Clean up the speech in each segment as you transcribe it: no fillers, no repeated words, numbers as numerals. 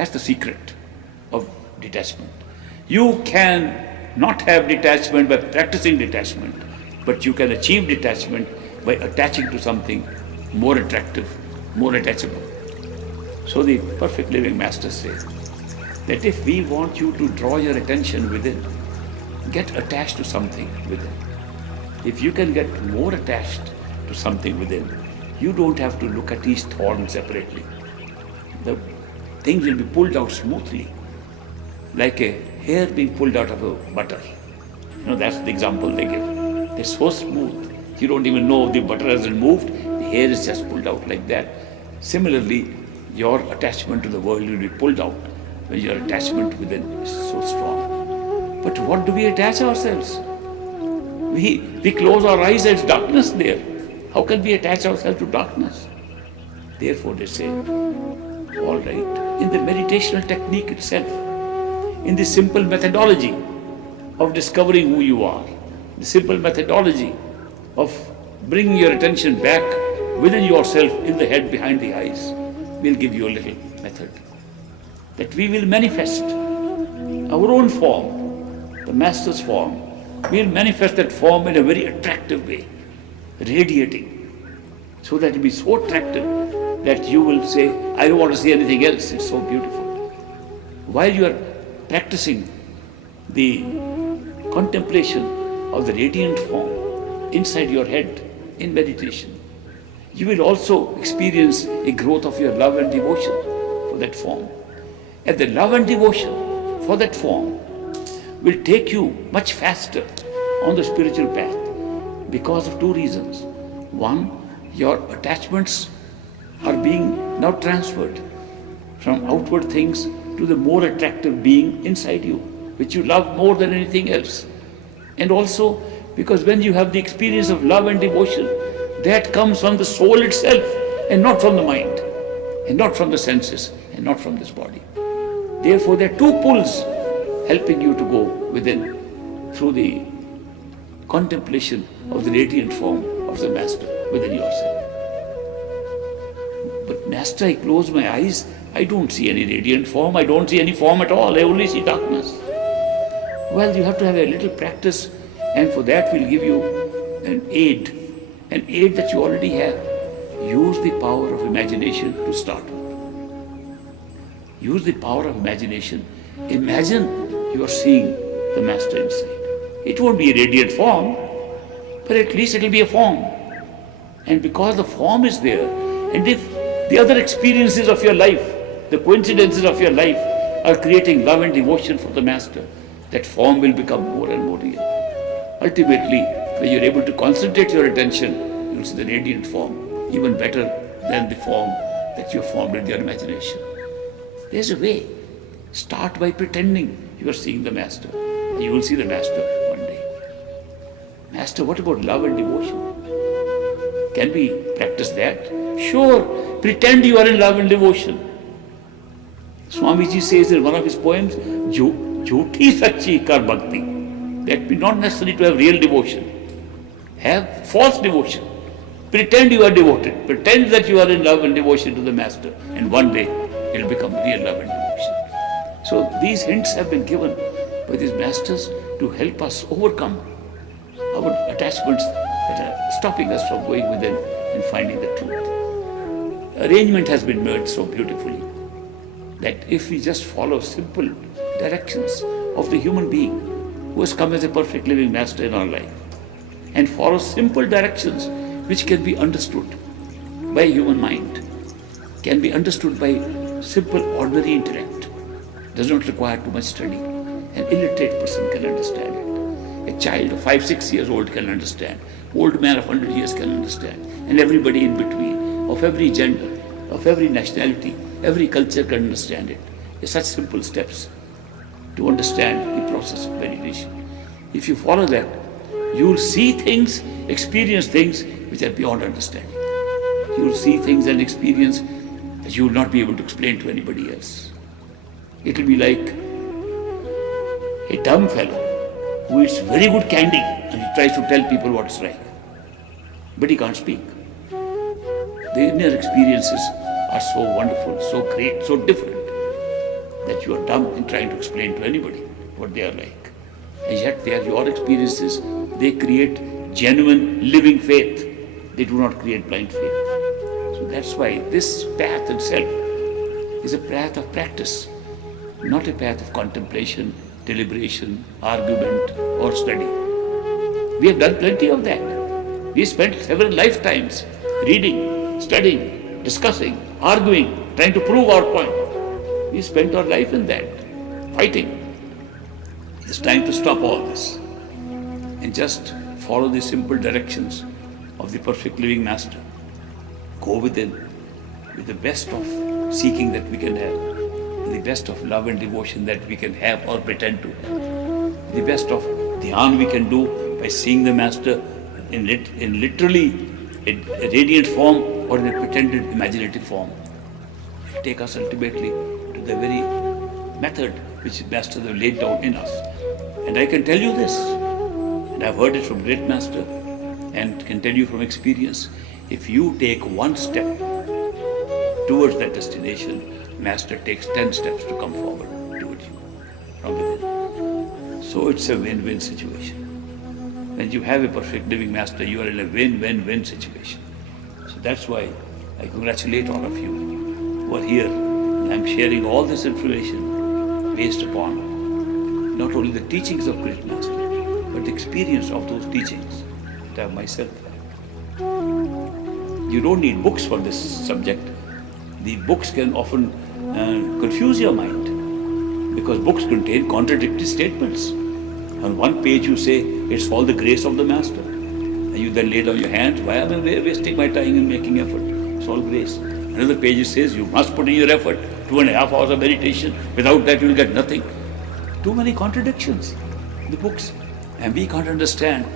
That's the secret of detachment. You can not have detachment by practicing detachment, but you can achieve detachment by attaching to something more attractive, more attachable. So the perfect living master says that if we want you to draw your attention within, get attached to something within. If you can get more attached to something within, you don't have to look at each thorn separately. The things will be pulled out smoothly, like a hair being pulled out of a butter. That's the example they give. They're so smooth, you don't even know the butter hasn't moved, the hair is just pulled out like that. Similarly, your attachment to the world will be pulled out when your attachment within is so strong. But what do we attach ourselves? We close our eyes, there's darkness there. How can we attach ourselves to darkness? Therefore they say, all right, in the meditational technique itself, in the simple methodology of discovering who you are, the simple methodology of bringing your attention back within yourself, in the head, behind the eyes, we'll give you a little method. That we will manifest our own form, the Master's form. We'll manifest that form in a very attractive way, radiating, so that it will be so attractive that you will say, I don't want to see anything else, it's so beautiful. While you are practicing the contemplation of the radiant form inside your head in meditation, you will also experience a growth of your love and devotion for that form. And the love and devotion for that form will take you much faster on the spiritual path because of two reasons. One, your attachments are being now transferred from outward things to the more attractive being inside you, which you love more than anything else. And also because when you have the experience of love and devotion, that comes from the soul itself and not from the mind, and not from the senses, and not from this body. Therefore, there are two pulls helping you to go within through the contemplation of the radiant form of the Master within yourself. But Master, I close my eyes, I don't see any radiant form, I don't see any form at all, I only see darkness. Well, you have to have a little practice, and for that we'll give you an aid that you already have. Use the power of imagination to start with. Use the power of imagination. Imagine you are seeing the Master inside. It won't be a radiant form, but at least it will be a form. And because the form is there, and if the other experiences of your life, the coincidences of your life are creating love and devotion for the Master, that form will become more and more real. Ultimately, when you're able to concentrate your attention, you'll see the radiant form even better than the form that you formed in your imagination. There's a way. Start by pretending you are seeing the Master. And you will see the Master one day. Master, what about love and devotion? Can we practice that? Sure. Pretend you are in love and devotion. Swamiji says in one of his poems, Jhoti sachi kar bhakti. That be not necessary to have real devotion. Have false devotion. Pretend you are devoted. Pretend that you are in love and devotion to the Master. And one day it will become real love and devotion. So these hints have been given by these Masters to help us overcome our attachments that are stopping us from going within and finding the truth. Arrangement has been made so beautifully that if we just follow simple directions of the human being who has come as a perfect living Master in our life, and follow simple directions which can be understood by human mind, can be understood by simple ordinary intellect, does not require too much study. An illiterate person can understand it. A child of 5-6 years old can understand. Old man of 100 years can understand. And everybody in between, of every gender, of every nationality, every culture can understand it. It's such simple steps to understand the process of meditation. If you follow that, you will see things, experience things which are beyond understanding. You will see things and experience that you will not be able to explain to anybody else. It will be like a dumb fellow who eats very good candy and he tries to tell people what's right, but he can't speak. The inner experiences are so wonderful, so great, so different. that you are dumb in trying to explain to anybody what they are like. And yet they are your experiences. They create genuine living faith. They do not create blind faith. So that's why this path itself is a path of practice, not a path of contemplation, deliberation, argument, or study. We have done plenty of that. We spent several lifetimes reading, studying, discussing, arguing, trying to prove our point. We spent our life in that, fighting. It's time to stop all this and just follow the simple directions of the perfect living master. Go within with the best of seeking that we can have, with the best of love and devotion that we can have or pretend to have, the best of dhyan we can do by seeing the master in literally a radiant form or in a pretended imaginative form. It take us ultimately to the very method which the master have laid down in us. And I can tell you this, and I've heard it from great master and can tell you from experience, if you take one step towards that destination, master takes 10 steps to come forward towards you from within. So it's a win-win situation. When you have a perfect living master, you are in a win-win-win situation. So that's why I congratulate all of you who are here. And I'm sharing all this information based upon not only the teachings of great master, but the experience of those teachings that I myself have. You don't need books for this subject. The books can often confuse your mind because books contain contradictory statements. On one page you say, it's all the grace of the master. And you then lay down your hands, why am I wasting my time in making effort? It's all grace. Another page says, you must put in your effort, 2.5 hours of meditation. Without that you will get nothing. Too many contradictions in the books. And we can't understand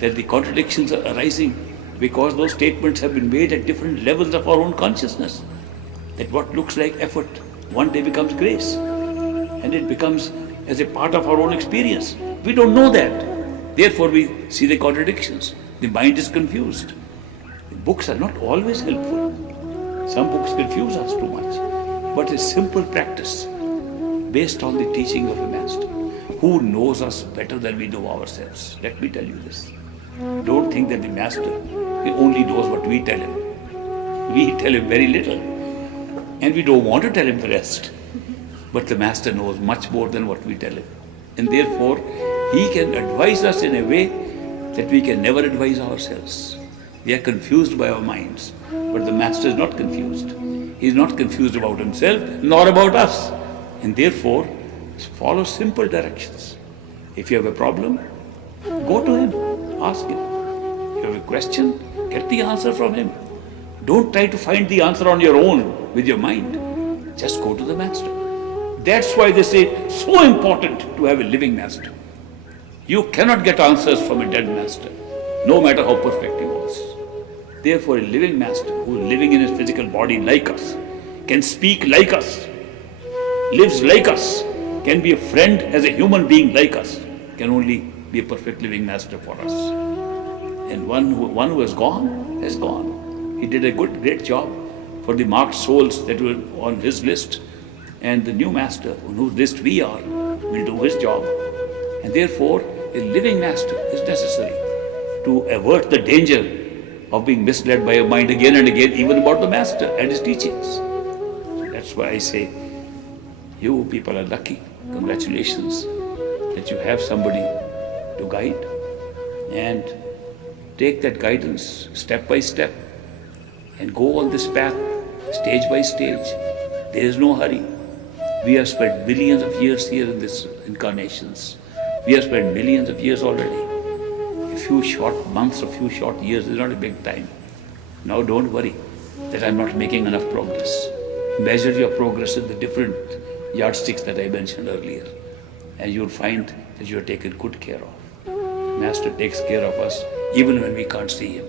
that the contradictions are arising because those statements have been made at different levels of our own consciousness. That what looks like effort one day becomes grace. And it becomes as a part of our own experience. We don't know that. Therefore we see the contradictions. The mind is confused. The books are not always helpful. Some books confuse us too much. But a simple practice based on the teaching of a master who knows us better than we know ourselves. Let me tell you this. Don't think that the master only knows what we tell him. We tell him very little. And we don't want to tell him the rest. But the master knows much more than what we tell him. And therefore, he can advise us in a way that we can never advise ourselves. We are confused by our minds. But the master is not confused. He is not confused about himself, nor about us. And therefore, follow simple directions. If you have a problem, go to him, ask him. If you have a question, get the answer from him. Don't try to find the answer on your own with your mind. Just go to the master. That's why they say it's so important to have a living master. You cannot get answers from a dead master, no matter how perfect he was. Therefore, a living master who is living in his physical body like us, can speak like us, lives like us, can be a friend as a human being like us, can only be a perfect living master for us. And one who has gone, has gone. He did a great job for the marked souls that were on his list. And the new master, on whose list we are, will do his job. And therefore, a living master is necessary to avert the danger of being misled by your mind again and again, even about the master and his teachings. That's why I say, you people are lucky. Congratulations that you have somebody to guide and take that guidance step by step and go on this path stage by stage. There is no hurry. We have spent billions of years here in this incarnations. We have spent millions of years already. A few short months, a few short years is not a big time. Now don't worry that I'm not making enough progress. Measure your progress in the different yardsticks that I mentioned earlier, and you'll find that you are taken good care of. The Master takes care of us even when we can't see him.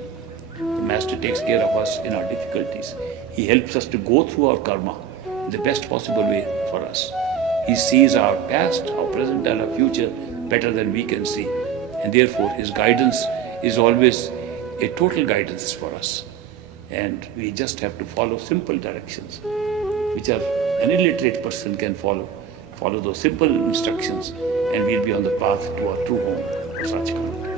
The Master takes care of us in our difficulties. He helps us to go through our karma in the best possible way for us. He sees our past, our present and our future better than we can see. And therefore his guidance is always a total guidance for us. And we just have to follow simple directions, which an illiterate person can follow follow those simple instructions, and we'll be on the path to our true home, Sachkhand.